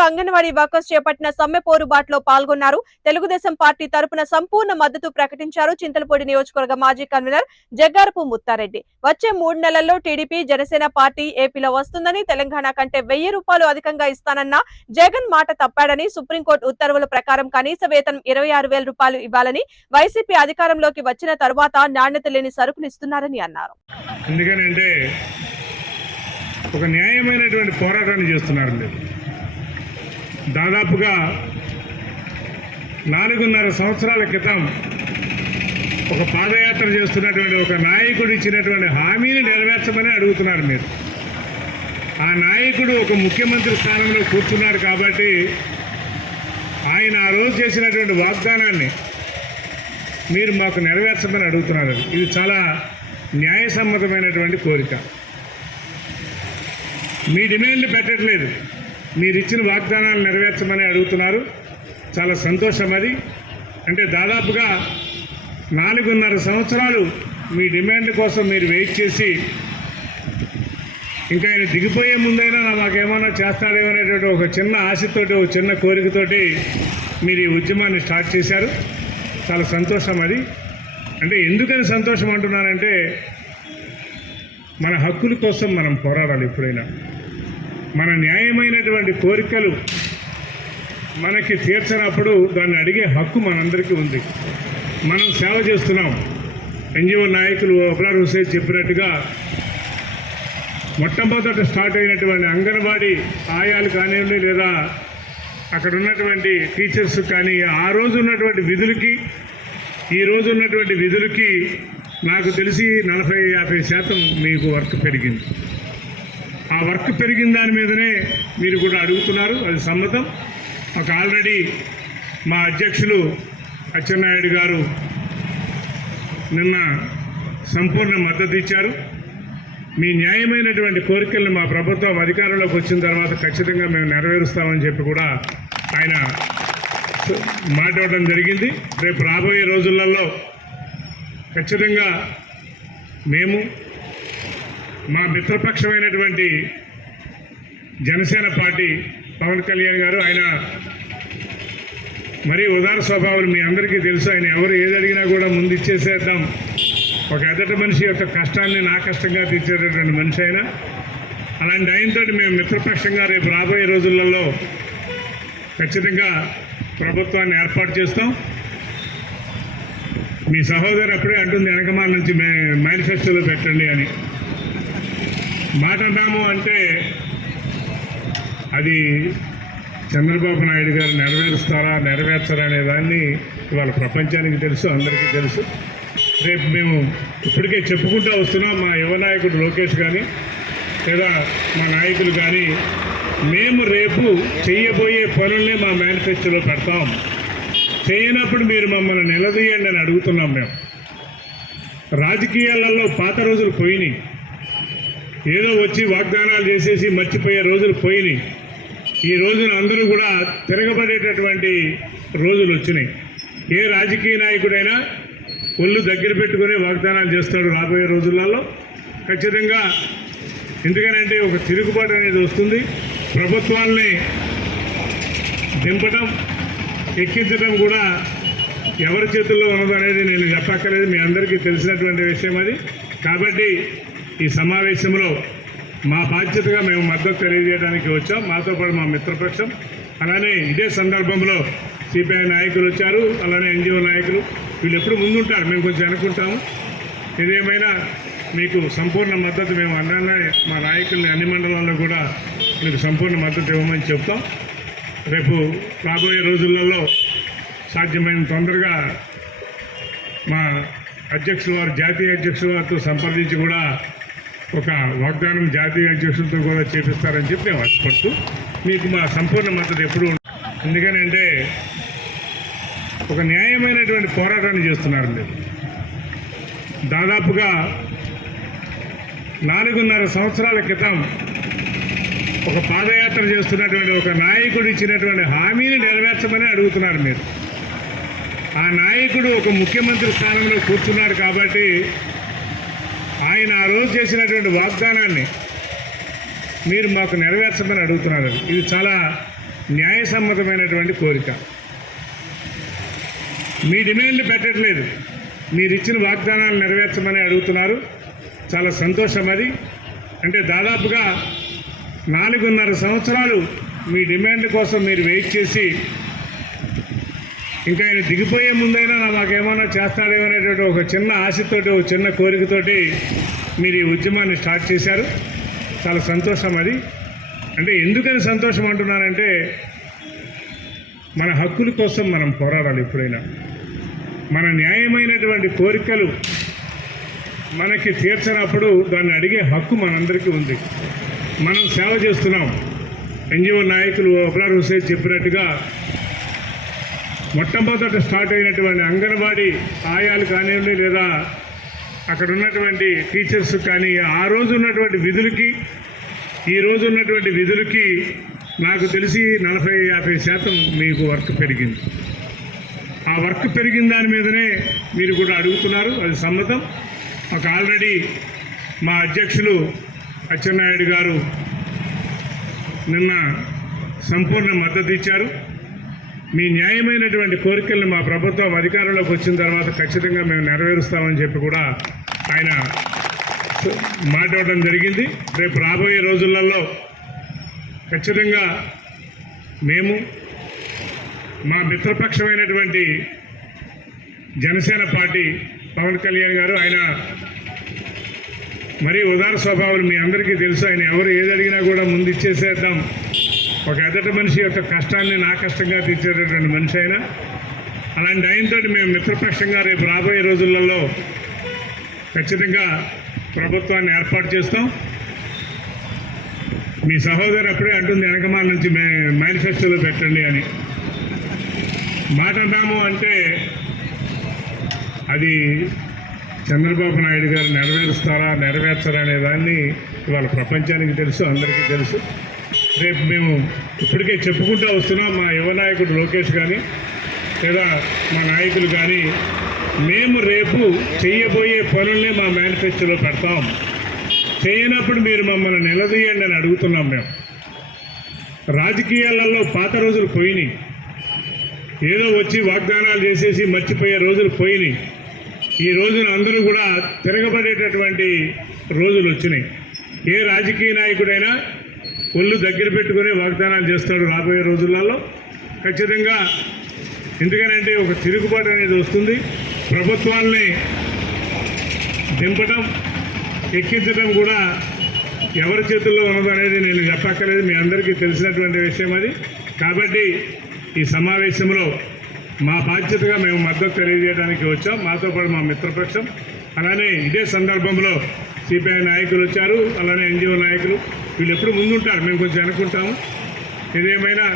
భాగంగా అంగన్వాడీ వర్కర్స్ చేపట్టిన సమ్మె పోరుబాటులో పాల్గొన్నారు. తెలుగుదేశం పార్టీ తరపున సంపూర్ణ మద్దతు ప్రకటించారు చింతలపూడి నియోజకవర్గ మాజీ కన్వీనర్ జగ్గారపు ముత్తారెడ్డి. వచ్చే మూడు నెలల్లో టీడీపీ జనసేన పార్టీ ఏపీలో వస్తుందని తెలంగాణ కంటే వెయ్యి రూపాయలు అధికంగా ఇస్తానన్న జగన్ మాట తప్పాడని సుప్రీంకోర్టు ఉత్తర్వుల ప్రకారం కనీస వేతనం ఇరవై ఆరు వేల రూపాయలు ఇవ్వాలని వైసీపీ అధికారంలోకి వచ్చిన తర్వాత నాణ్యత లేని సరుకులు ఇస్తున్నారని అన్నారు. ఒక న్యాయమైనటువంటి పోరాటాన్ని చేస్తున్నారు మీరు. దాదాపుగా నాలుగున్నర సంవత్సరాల క్రితం ఒక పాదయాత్ర చేస్తున్నటువంటి ఒక నాయకుడు ఇచ్చినటువంటి హామీని నెరవేర్చమని అడుగుతున్నారు మీరు. ఆ నాయకుడు ఒక ముఖ్యమంత్రి స్థానంలో కూర్చున్నాడు కాబట్టి ఆయన ఆ రోజు చేసినటువంటి వాగ్దానాన్ని మీరు మాకు నెరవేర్చమని అడుగుతున్నారు. ఇది చాలా న్యాయసమ్మతమైనటువంటి కోరిక. మీ డిమాండ్లు పెట్టట్లేదు. మీరు ఇచ్చిన వాగ్దానాలు నెరవేర్చమని అడుగుతున్నారు. చాలా సంతోషం అది. అంటే దాదాపుగా నాలుగున్నర సంవత్సరాలు మీ డిమాండ్ కోసం మీరు వెయిట్ చేసి ఇంకా ఆయన దిగిపోయే ముందైనా నా మాకేమన్నా చేస్తాడేమో ఒక చిన్న ఆశతోటి ఒక చిన్న కోరికతోటి మీరు ఈ ఉద్యమాన్ని స్టార్ట్ చేశారు. చాలా సంతోషం అది. అంటే ఎందుకని సంతోషం అంటున్నానంటే మన హక్కుల కోసం మనం పోరాడాలి ఎప్పుడైనా. మన న్యాయమైనటువంటి కోరికలు మనకి తీర్చినప్పుడు దాన్ని అడిగే హక్కు మనందరికీ ఉంది. మనం సేవ చేస్తున్నాం. ఎన్జిఓ నాయకులు అబ్రార్ హుసేన్ చెప్పినట్టుగా మొట్టమొదట స్టార్ట్ అయినటువంటి అంగన్వాడీ ఆయాలు కానివ్వండి లేదా అక్కడ ఉన్నటువంటి టీచర్స్ కానీ ఆ రోజు ఉన్నటువంటి విధులకి ఈ రోజు ఉన్నటువంటి విధులకి నాకు తెలిసి నలభై యాభై శాతం మీకు వర్క్ పెరిగింది. ఆ వర్క్ పెరిగిన దాని మీదనే మీరు కూడా అడుగుతున్నారు. అది సమ్మతం. ఒక ఆల్రెడీ మా అధ్యక్షులు అచ్చెన్నాయుడు గారు నిన్న సంపూర్ణ మద్దతు ఇచ్చారు. మీ న్యాయమైనటువంటి కోరికలను మా ప్రభుత్వం అధికారంలోకి వచ్చిన తర్వాత ఖచ్చితంగా మేము నెరవేరుస్తామని చెప్పి కూడా ఆయన మాట్లాడడం జరిగింది. రేపు రాబోయే రోజులలో ఖచ్చితంగా మేము మా మిత్రపక్షమైనటువంటి జనసేన పార్టీ పవన్ కళ్యాణ్ గారు ఆయన మరీ ఉదార స్వభావం మీ అందరికీ తెలుసు. ఆయన ఎవరు ఏది అడిగినా కూడా ముందు ఇచ్చేసేద్దాం. ఒక ఎదటి మనిషి యొక్క కష్టాన్ని నా కష్టంగా తీర్చేటటువంటి మనిషి అయినా అలాంటి ఆయనతో మేము మిత్రపక్షంగా రేపు రాబోయే రోజులలో ఖచ్చితంగా ప్రభుత్వాన్ని ఏర్పాటు చేస్తాం. మీ సహోదరు అప్పుడే అంటుంది వెనకమాల నుంచి మే మేనిఫెస్టోలో పెట్టండి అని. మాట అంటే అది చంద్రబాబు నాయుడు గారు నెరవేరుస్తారా నెరవేర్చరా అనే దాన్ని ఇవాళ ప్రపంచానికి తెలుసు అందరికీ తెలుసు. రేపు మేము ఇప్పటికే చెప్పుకుంటూ వస్తున్నాం మా యువ నాయకుడు లోకేష్ కానీ లేదా మా నాయకులు కానీ మేము రేపు చేయబోయే పనుల్ని మా మేనిఫెస్టోలో పెడతాం. చేయనప్పుడు మీరు మమ్మల్ని నిలదీయండి అని అడుగుతున్నాం మేము. రాజకీయాలలో పాత రోజులు పోయినాయి. ఏదో వచ్చి వాగ్దానాలు చేసేసి మర్చిపోయే రోజులు పోయినాయి. ఈ రోజున అందరూ కూడా తిరగబడేటటువంటి రోజులు వచ్చినాయి. ఏ రాజకీయ నాయకుడైనా ఒళ్ళు దగ్గర పెట్టుకుని వాగ్దానాలు చేస్తాడు రాబోయే రోజులలో. ఖచ్చితంగా ఎందుకనంటే ఒక తిరుగుబాటు అనేది వస్తుంది. ప్రభుత్వాల్ని దింపడం ఎక్కించడం కూడా ఎవరి చేతుల్లో ఉన్నదనేది నేను చెప్పక్కర్లేదు. మీ అందరికీ తెలిసినటువంటి విషయం అది. కాబట్టి ఈ సమావేశంలో మా బాధ్యతగా మేము మద్దతు తెలియజేయడానికి వచ్చాం. మాతో పాటు మా మిత్రపక్షం. అలానే ఇదే సందర్భంలో సిపిఐ నాయకులు వచ్చారు. అలానే ఎన్జిఓ నాయకులు వీళ్ళు ఎప్పుడు ముందుంటారు మేము కొంచెం అనుకుంటాము. ఏదేమైనా మీకు సంపూర్ణ మద్దతు మేము అన్నానే మా నాయకుల్ని అన్ని మండలాల్లో కూడా మీకు సంపూర్ణ మద్దతు ఇవ్వమని చెప్తాం. రేపు రాబోయే రోజులలో సాధ్యమైన తొందరగా మా అధ్యక్షుల వారు జాతీయ అధ్యక్షుల వారితో సంప్రదించి కూడా ఒక వాగ్దానం జాతీయ అధ్యక్షులతో కూడా చేపిస్తారని చెప్పి మేము ఆశపడుతూ మీకు మా సంపూర్ణ మద్దతు ఎప్పుడు ఎందుకనంటే ఒక న్యాయమైనటువంటి పోరాటాన్ని చేస్తున్నారు మీరు దాదాపుగా నాలుగున్నర సంవత్సరాల క్రితం ఒక పాదయాత్ర చేస్తున్నటువంటి ఒక నాయకుడు ఇచ్చినటువంటి హామీని నెరవేర్చమని అడుగుతున్నారు మీరు. ఆ నాయకుడు ఒక ముఖ్యమంత్రి స్థానంలో కూర్చున్నాడు కాబట్టి ఆయన ఆ రోజు చేసినటువంటి వాగ్దానాన్ని మీరు మాకు నెరవేర్చమని అడుగుతున్నారు ఇది చాలా న్యాయసమ్మతమైనటువంటి కోరిక. మీ డిమాండ్లు పెట్టట్లేదు. మీరు ఇచ్చిన వాగ్దానాలు నెరవేర్చమని అడుగుతున్నారు. చాలా సంతోషం అది. అంటే దాదాపుగా నాలుగున్నర సంవత్సరాలు మీ డిమాండ్ కోసం మీరు వెయిట్ చేసి ఇంకా ఆయన దిగిపోయే ముందైనా మాకేమైనా మాకేమన్నా అనేటువంటి ఒక చిన్న ఆశతోటి ఒక చిన్న కోరికతోటి మీరు ఈ ఉద్యమాన్ని స్టార్ట్ చేశారు. చాలా సంతోషం అది. అంటే ఎందుకని సంతోషం అంటున్నానంటే మన హక్కుల కోసం మనం పోరాడాలి ఎప్పుడైనా. మన న్యాయమైనటువంటి కోరికలు మనకి తీర్చినప్పుడు దాన్ని అడిగే హక్కు మనందరికీ ఉంది. మనం సేవ చేస్తున్నాం. ఎన్జిఓ నాయకులు అబ్రార్ హుసేన్ చెప్పినట్టుగా మొట్టమొదట స్టార్ట్ అయినటువంటి అంగన్వాడీ ఆయాలు కానివ్వండి లేదా అక్కడ ఉన్నటువంటి టీచర్స్ కానీ ఆ రోజు ఉన్నటువంటి విధులకి ఈ రోజు ఉన్నటువంటి విధులకి నాకు తెలిసి నలభై యాభై శాతం మీకు వర్క్ పెరిగింది. ఆ వర్క్ పెరిగిన దాని మీదనే మీరు కూడా అడుగుతున్నారు అది సమ్మతం. ఒక ఆల్రెడీ మా అధ్యక్షులు అచ్చెన్నాయుడు గారు నిన్న సంపూర్ణ మద్దతు ఇచ్చారు. మీ న్యాయమైనటువంటి కోరికలను మా ప్రభుత్వం అధికారంలోకి వచ్చిన తర్వాత ఖచ్చితంగా మేము నెరవేరుస్తామని చెప్పి కూడా ఆయన మాట్లాడడం జరిగింది. రేపు రాబోయే రోజులలో ఖచ్చితంగా మేము మా మిత్రపక్షమైనటువంటి జనసేన పార్టీ పవన్ కళ్యాణ్ గారు ఆయన మరీ ఉదార స్వభావం మీ అందరికీ తెలుసు. ఆయన ఎవరు ఏది అడిగినా కూడా ముందు ఇచ్చేసేద్దాం. ఒక ఎదటి మనిషి యొక్క కష్టాన్ని నా కష్టంగా తీర్చేటటువంటి మనిషి అయినా అలాంటి ఆయనతో మేము మిత్రపక్షంగా రేపు రాబోయే రోజులలో ఖచ్చితంగా ప్రభుత్వాన్ని ఏర్పాటు చేస్తాం. మీ సహోదరు అప్పుడే అంటుంది వెనకమాల నుంచి మే- మేనిఫెస్టోలో పెట్టండి అని. మాట అన్నాము అంటే అది చంద్రబాబు నాయుడు గారు నెరవేరుస్తారా నెరవేర్చరా అనే దాన్ని ఇవాళ ప్రపంచానికి తెలుసు అందరికీ తెలుసు. రేపు మేము ఇప్పటికే చెప్పుకుంటూ వస్తున్నాం మా యువ నాయకుడు లోకేష్ కానీ లేదా మా నాయకులు కానీ మేము రేపు చేయబోయే పనుల్ని మా మేనిఫెస్టోలో పెడతాం. చేయనప్పుడు మీరు మమ్మల్ని నిలదీయండి అని అడుగుతున్నాం మేము. రాజకీయాలలో పాత రోజులు పోయినాయి. ఏదో వచ్చి వాగ్దానాలు చేసేసి మర్చిపోయే రోజులు పోయినాయి. ఈ రోజున అందరూ కూడా తిరగబడేటటువంటి రోజులు వచ్చినాయి. ఏ రాజకీయ నాయకుడైనా ఒళ్ళు దగ్గర పెట్టుకుని వాగ్దానాలు చేస్తాడు రాబోయే రోజులలో. ఖచ్చితంగా ఎందుకనంటే ఒక తిరుగుబాటు అనేది వస్తుంది. ప్రభుత్వాన్ని దింపడం ఎక్కించడం కూడా ఎవరి చేతుల్లో ఉన్నదనేది నేను చెప్పక్కర్లేదు. మీ అందరికీ తెలిసినటువంటి విషయం అది. కాబట్టి ఈ సమావేశంలో మా బాధ్యతగా మేము మద్దతు తెలియజేయడానికి వచ్చాం. మాతో పాటు మా మిత్రపక్షం. అలానే ఇదే సందర్భంలో సిపిఐ నాయకులు వచ్చారు. అలానే ఎన్జిఓ నాయకులు. వీళ్ళు ఎప్పుడు ముందుంటారు. మేము కొంచెం అనుకుంటాము ఇదేమైనా